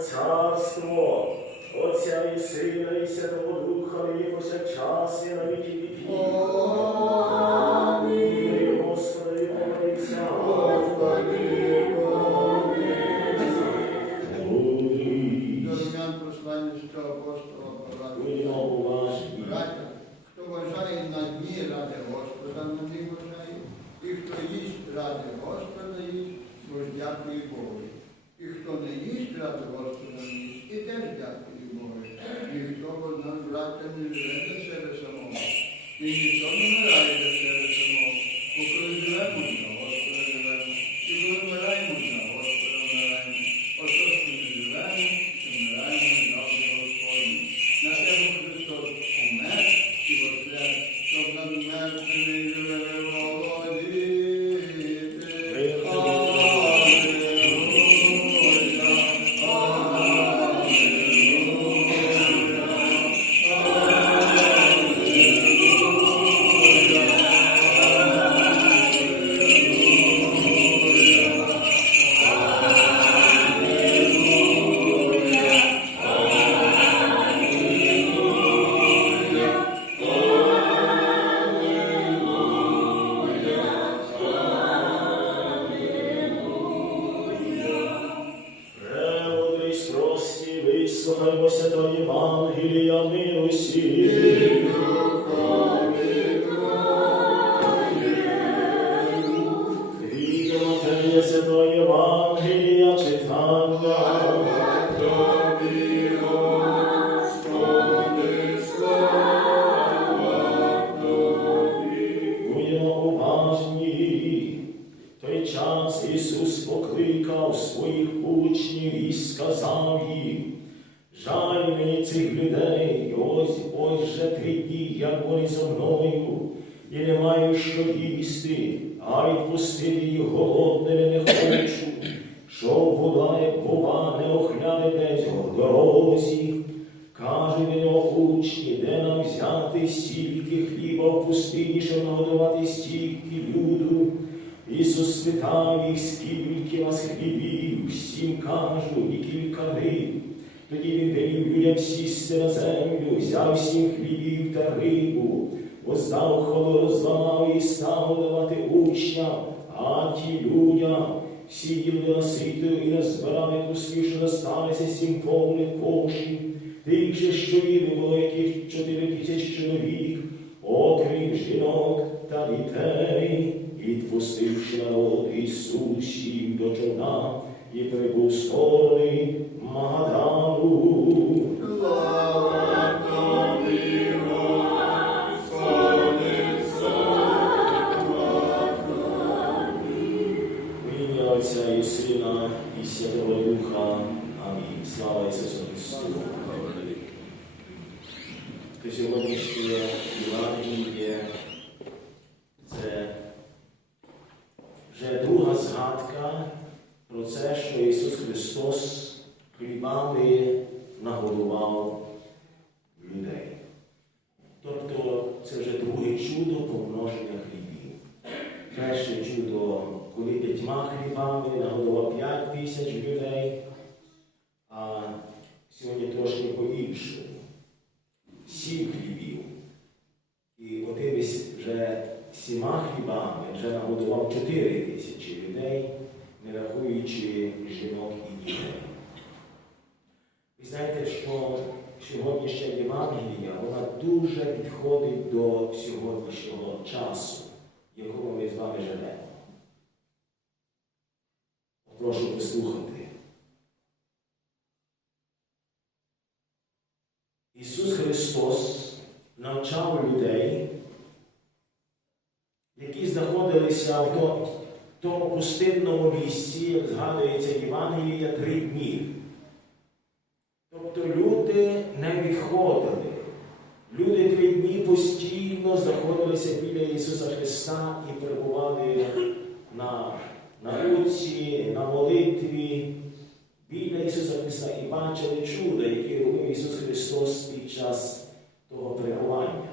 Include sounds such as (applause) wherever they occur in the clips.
царство, Отця і Сина, і Святого Духа, і повсякчас, і на віки віків. Амінь. Господи, молиться. Нам, браття, голодними не хочу, що волає бува, не охляне десь в дорозі. Каже до нього учні, де нам взяти стільки хліба в пустині, щоб нагодувати стільки люду. Ісус спитав їх, скільки вас хлібів, всім кажу, і кілька риб. Тоді він велів людям сісти на землю, взяв сім хлібів та рибу, воздав холо, розламав і став давати учням, а ті людям. Всі їли наситою і назбирали кусків, що досталися сім повних кошів. Тих же, що їли, було яких чотири тисяч чоловік, окрім жінок та дітей, відпустивши народ Ісус їм до човна, і прибув сторони Магадану. Bayisesonics to Christian Minister, Iran, here. Сім хлібів. І отими с- вже сіма хлібами вже нагодував чотири тисячі людей, не рахуючи жінок і дітей. Ви знаєте, що сьогоднішня Євангелія, вона дуже підходить до сьогоднішнього часу, в якому ми з вами живемо. Христос навчав людей, які знаходилися в то- тому пустинному місці, як згадується Євангелія, три дні. Тобто люди не відходили. Люди три дні постійно знаходилися біля Ісуса Христа і перебували на науці, на молитві біля Ісуса Христа і бачили чудо, яке робив Ісус Христос під час того перебування.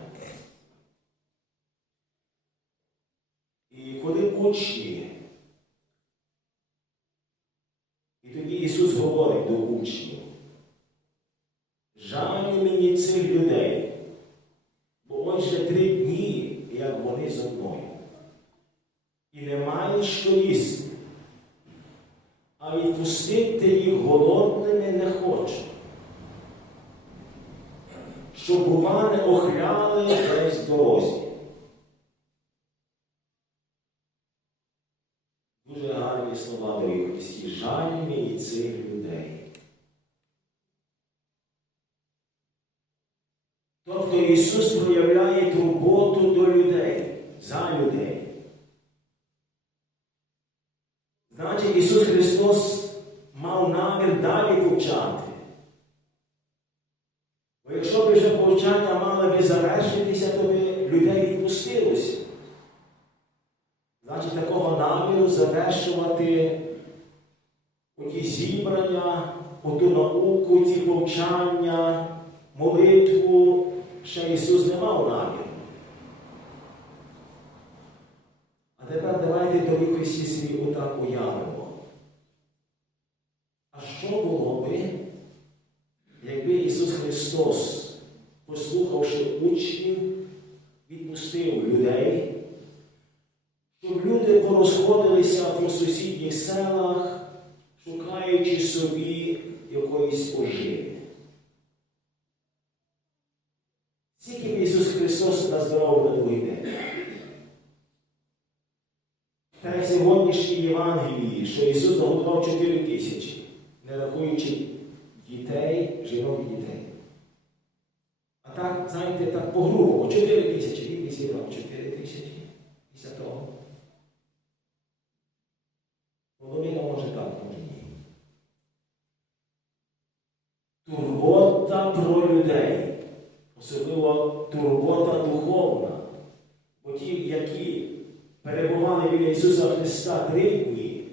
І коли учні, і тоді Ісус говорить до учнів, жаль мені цих людей, бо ось вже три дні, як вони зо мною. І немає що їсти, а відпустити їх голодними не хочу. Щоб бува не охляли десь в дорозі. Дуже гарні слова дорогі Христі. Жаль мені цих людей. Тобто Ісус проявляє турботу до людей, за людей. Значить, Ісус Христос мав намір далі повчати. Бо якщо б вже повчання мало би завершитися, то би людей відпустилося. Значить, такого наміру завершувати оті зібрання, оту науку, ті повчання, молитву, ще Ісус не мав наміру. А тепер давайте дорогі Христі собі отак уявимо. А що було би, якби Ісус Христос, послухавши учнів, відпустив людей, щоб люди порозходилися по сусідніх селах, шукаючи собі якоїсь поживи. Скільки Ісус Христос назбирав на другий день? Та й сьогоднішній Євангелії, що Ісус нагодував 4 тисячі, не рахуючи дітей, жінок і дітей. А так, знаєте, так по-грубому, 4 тисячі, він зібрав 4 тисячі після того. Половина може так, може ні. Турбота про людей, особливо турбота духовна. Бо ті, які перебували біля Ісуса Христа три дні,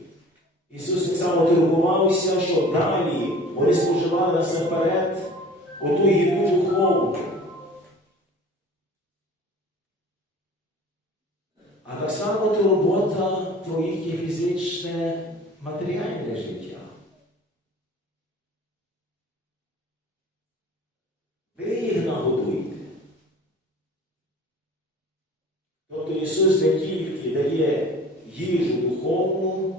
Ісус так само турбувався, що далі вони споживали насамперед оту їду духовну. А так само турбота про їхнє фізичне матеріальне життя. Ви їх нагодуйте. Тобто Ісус не тільки дає їжу духовну,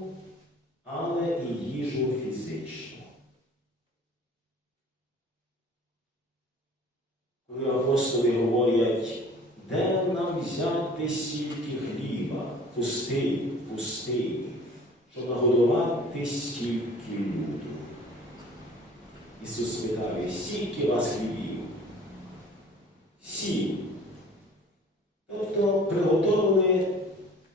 але і їжу фізичну. Коли апостоли говорять, де нам взяти стільки хліба, пустий, пустий, щоб нагодувати стільки люду. Ісус питає, скільки вас хлібів? Сім. Тобто приготовили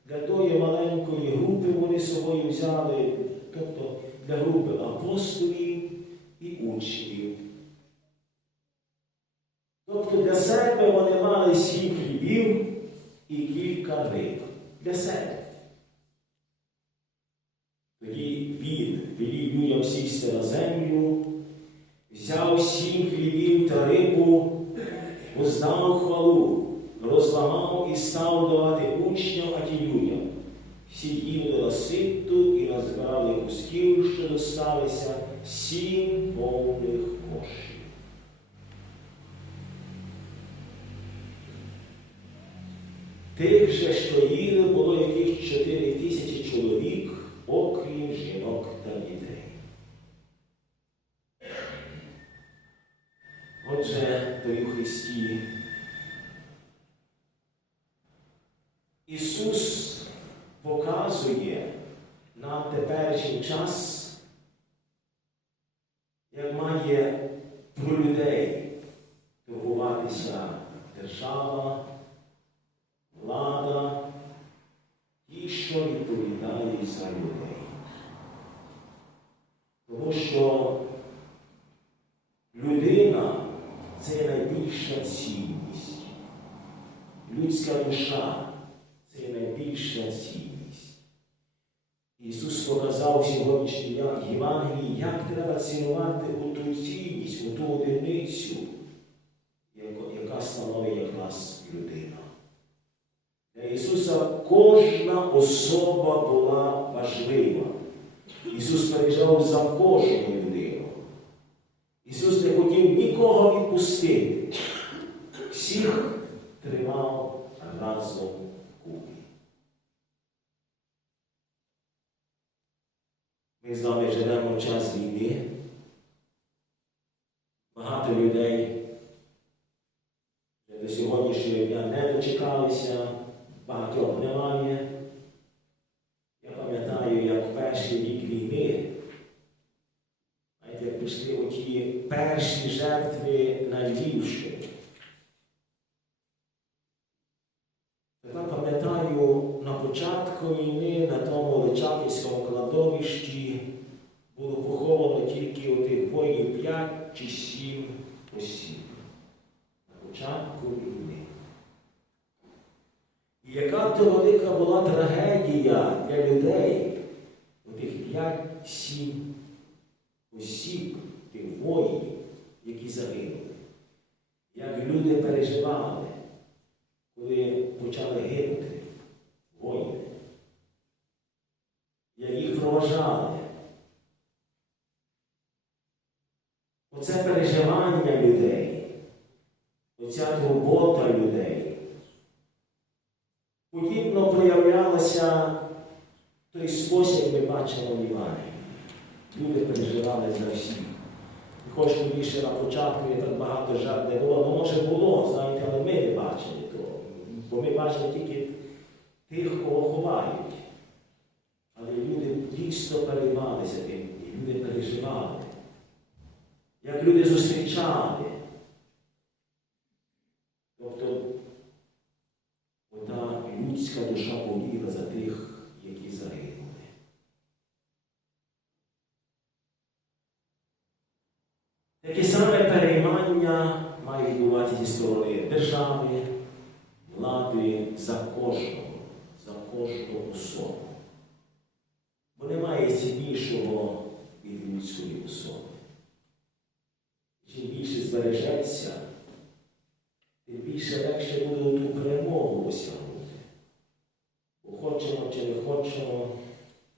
для тої маленької групи, вони з собою взяли, тобто для групи апостолів і учнів. Тобто для себе вони мали сім хлібів і кілька риб. Для себе. Тоді він велів людям сісти на землю, взяв сім хлібів та рибу, воздав хвалу, розламав і став давати учням, а ті людям. Всі їли і кусків, що досталися сім повних кошів. Тих же, що їли, було яких чотири тисячі чоловік, окрім жінок та дітей. Отже, дорогі в Христі, Ісус показує нам теперішній час, як має про людей турбуватися держава, влада, ті, що відповідають за людей. Тому що людина це найбільша цінність. Людська душа це найбільша цінність. Ісус показав сьогоднішній Євангелії, як треба цінувати ту цінність, ту одиницю, яка становить якраз людина. Для Ісуса кожна особа була важлива. Ісус переживав за кожну людину. Ісус не хотів нікого відпустити. Всіх тримав разом купі. Ми живемо в час війни. Багато людей до сьогоднішнього дня не дочекалися, багатьох немає. Я пам'ятаю, як в перший рік війни, знаєте, як пішли оті перші жертви на Львівщині. Тепер пам'ятаю, на початку війни на тому Личаківському кладовищі було поховано тільки отих воїнів 5 чи 7 осіб. На початку війни. І яка то велика була трагедія для людей, отих 5-7 осіб, тих воїнів, які загинули. Як люди переживали, коли почали гинути воїни. Як їх проважали. Оце переживання людей, оця турбота людей. Подібно проявлялося в той спосіб, ми бачимо в Івані. Люди переживали за всіх. І хоч більше на початку не так багато жертв не було, ну може було, знаєте, але ми не бачили того. Бо ми бачили тільки тих, кого ховають. Але люди дійсно переймалися тим, люди переживали. Як люди зустрічали. Тобто ота людська душа боліла за тих, які загинули. Таке саме переймання має відбуватися зі сторони держави, влади за кожного, за кожну особу. Бо немає ціннішого від людської особи. Чим більше збережеться, тим більше легше буде ту перемогу осягнути. Бо хочемо чи не хочемо,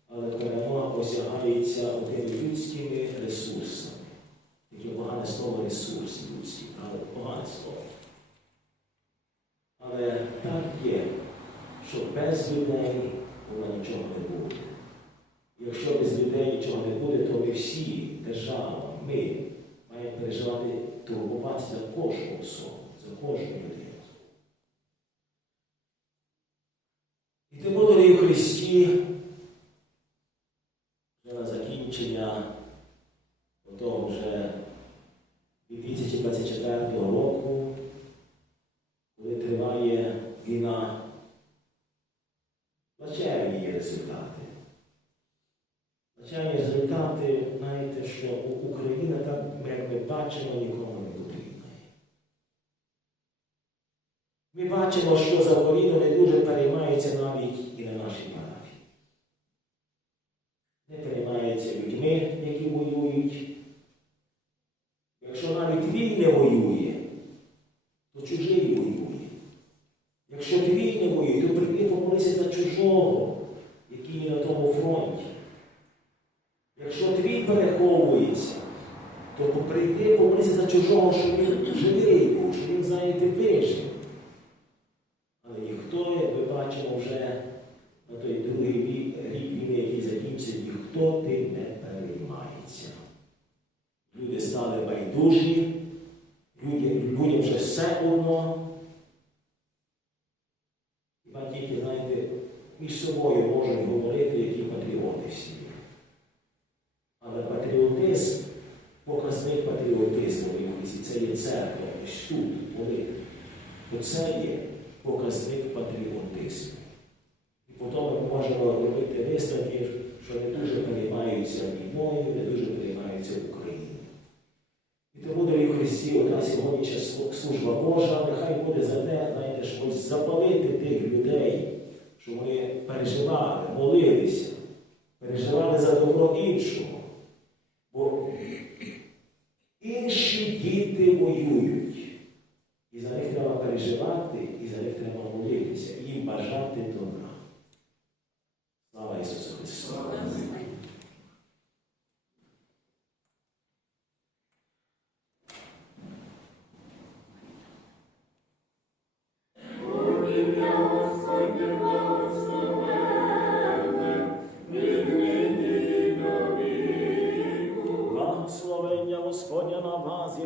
але перемога осягається тими людськими ресурсами. Таке погане слово ресурс людський, але погане слово. Але так є, що без людей вона нічого не буде. Якщо без людей нічого не буде, то ми всі, держава, ми переживати, турбуватися за кожну особу, за кожну людину. І тому, дорогі Христі, вже на закінчення того вже 2024 року, що Україна, так, як ми бачимо, нікому не потрібна. Ми бачимо, що за Україну не дуже переймаються навіть і на нашій парафії. Не переймаються людьми, які воюють. Якщо навіть твій не воює, то чужий воює. Якщо твій не воює, то прийди помолися за чужого, який є на тому фронті. Якщо твій переховується, то прийди помолися за чужого, щоб він живий був, щоб він, знаєте, вижив. Але ніхто, як ми бачимо вже на той другий рік війни, який закінчився, ніхто тим не переймається. Люди стали байдужі, людям вже все одно. Хіба тільки, знаєте, між собою можуть говорити, які патріоти всі. є. Але патріотизм, показник патріотизму в Європі, це є церква, тут, молитва. Оце є показник патріотизму. І потім ми можемо робити висновки, що не дуже переймаються війною, не дуже переймаються Україною. І тому, дорогі Христі, ота сьогоднішня служба Божа, нехай буде за те, знаєте, що ось запалити тих людей, що вони переживали, молилися, переживали за добро іншого. Бо інші діти воюють. І за них треба переживати, і за них треба молитися, і їм бажати добра.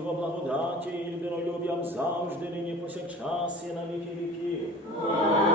Jeho blagodáti, věrojubi nám zavždy, nyní po čas je na věky věky. Amen.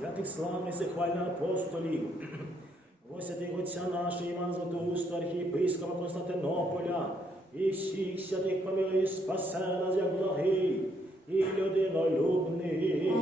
Святих славних захвальних апостолів, (clears throat) восятих отця нашого Івана Златоуста, архієпископа Константинополя, і всіх святих помилуй, спасе нас, як благий і людинолюбний.